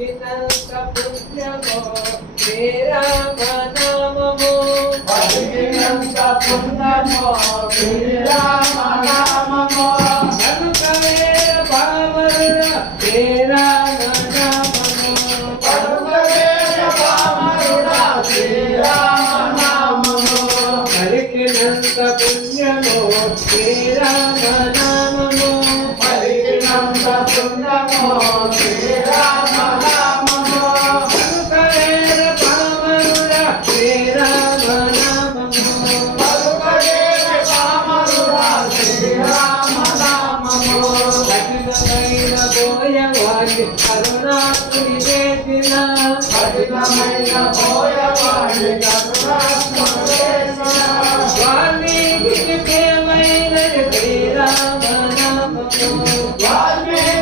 పలికినంత పుణ్యమో శ్రీరామ నామము పలికినంత పుణ్యమో శ్రీరామ నామము కనుక వేర పామరుల శ్రీరామ నామము కనుక వేర పామరుల శ్రీరామ నామము పలికినంత పుణ్యమో శ్రీరామ నామము పలికినంత పుణ్యమో శ్రీరామ నామము కనుక వేర పామరుల శ్రీరామ నామము కనుక వేర పామరుల శ్రీరామ నామము కఠినమైన పోయవాడి కరుణాత్ముని చేసిన కఠినమైన పోయవాడి కరుణాత్మక చేసిన వాల్మీకి ప్రియమైనది శ్రీరామ నామము వాల్మీకి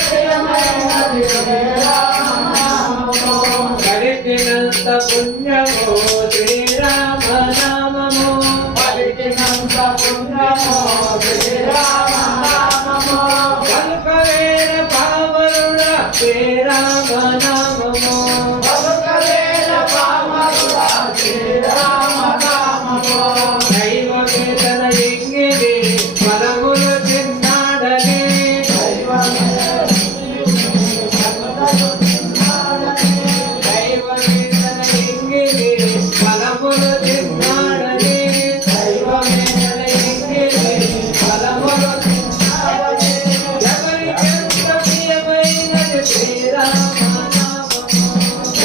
ప్రియమైనది శ్రీరామ నామము కలిపినంత పుణ్యమో శ్రీరామ నామము పలికినంత పుణ్యమో శ్రీరామ నామము కనుక వేర పావనుడ శ్రీరామ నామము కనుక వేర పామరుల శ్రీరామ నామము దైవ వేదన ఎంగిది ఫలములు తిన్నాడని దైవ వేదన ఎంగిది ఫలములు తిన్నాడని దైవ వేదన ఎంగిది ఫలములు తిన్నాడని ఎవరికెంత ప్రియమైనది శ్రీరామ నామము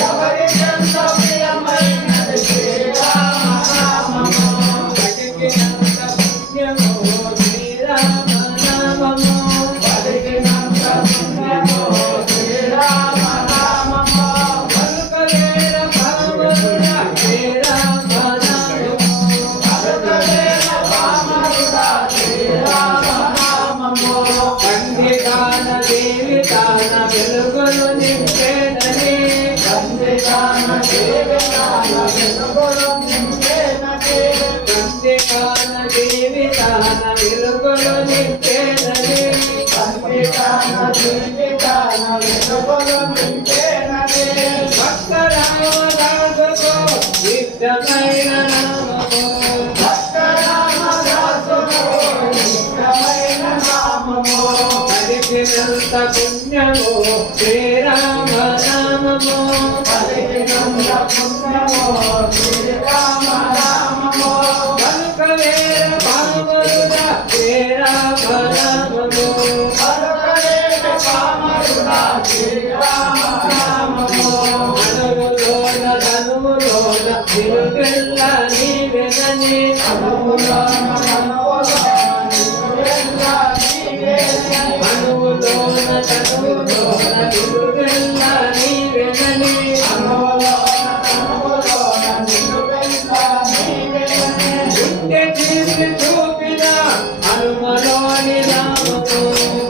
ఎవరికెంత ప్రియమైనది శ్రీరామ నామము పలికినంత పుణ్యమో శ్రీరామ నామము పలికినంత పుణ్యమో శ్రీరామ నామము కనుక వేర పావనుడ శ్రీరామ నామము కనుక వేర పామరుల శ్రీరామ నామము కందిగాన దేవి తాన వెలుగులు నింపేనని కందిగాన దేవతాన వెలుగులు నింపేనని కందిగాన దేవి తాన వెలుగులు నింపేనని కందిగాన దేవతాన వెలుగులు నింపేనని భక్తరామదాసుకు ఇష్టమైన నామము భక్తరామదాసుకు ఇష్టమైన నామము పలికినంత పుణ్యమో శ్రీరామ నామము పలికినంత పుణ్యమో శ్రీరామ నామము కనుక వేర పావనుడ శ్రీరామ నామము కనుక వేర పామరుల శ్రీరామ నామము అనువులోన ధనువులోన తిరుగెల్ల నీవెనని అనువులోన అనువులోన నిలువెల్ల నీవేనని అనువులోన ధనువులోన తిరుగెల్ల నీవెనని అనువులోన అనువులోన నిలువెల్ల నీవేనని గుండె తీసి చూపిన హనుమలోని నామము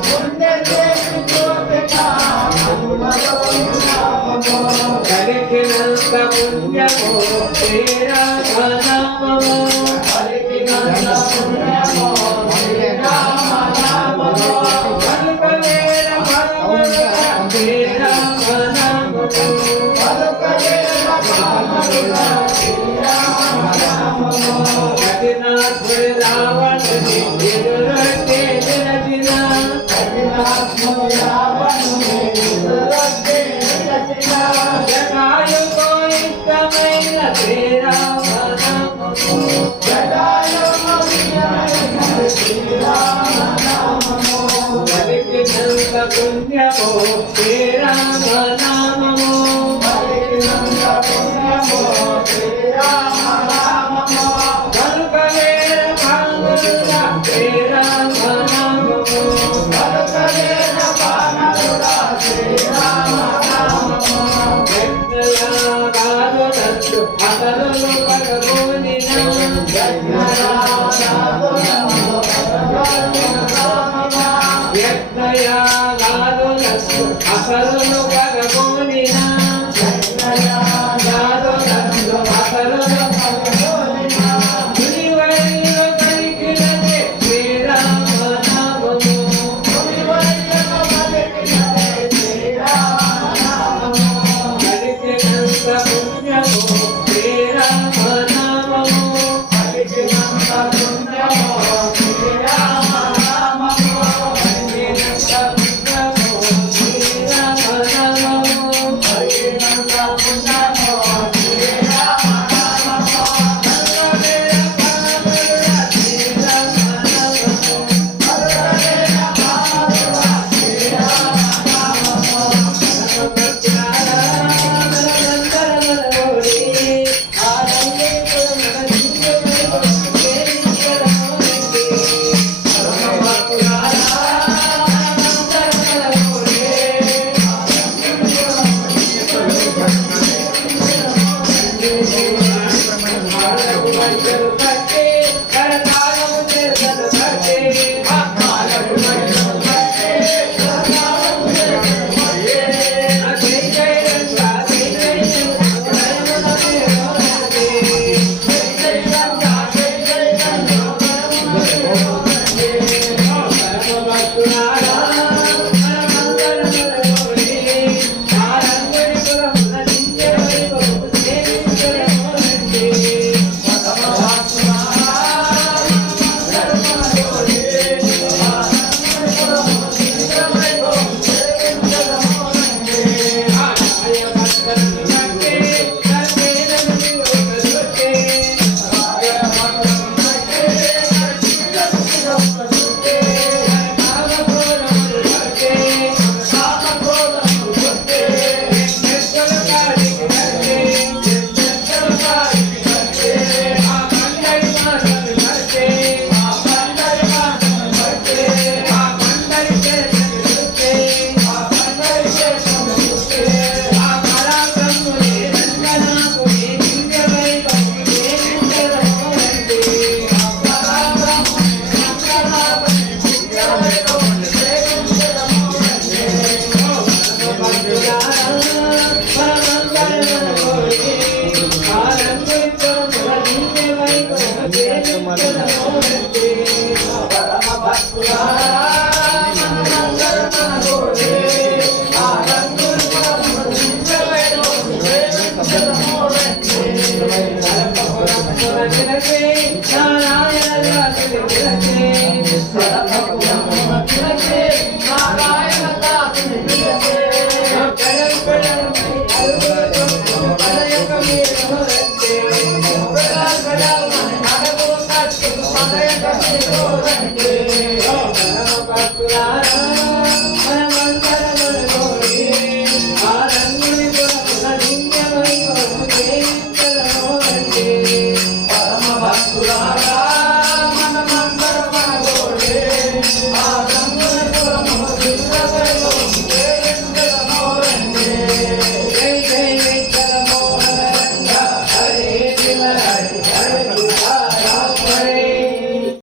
గుండె చేసి చూపిన హనుమలోని నామము కలిగినంత పుణ్యమో శ్రీరామ నామము పలికినంత పుణ్యమో శ్రీరామ నామము కనుక వేర పావనుడ శ్రీరామ నామము కనుక వేర పామరుల శ్రీరామ నామము కఠినాత్ముడి రావణుని ఎదురొడ్డి నిలచిన కఠినాత్ముని రావణుని ఎదురొడ్డి నిలచిన జటాయుకో ఇష్టమైన శ్రీరామ నామము జటాయువు ప్రియమైన శ్రీరామ నామము కలిగినంత పుణ్యమో శ్రీరామ నామము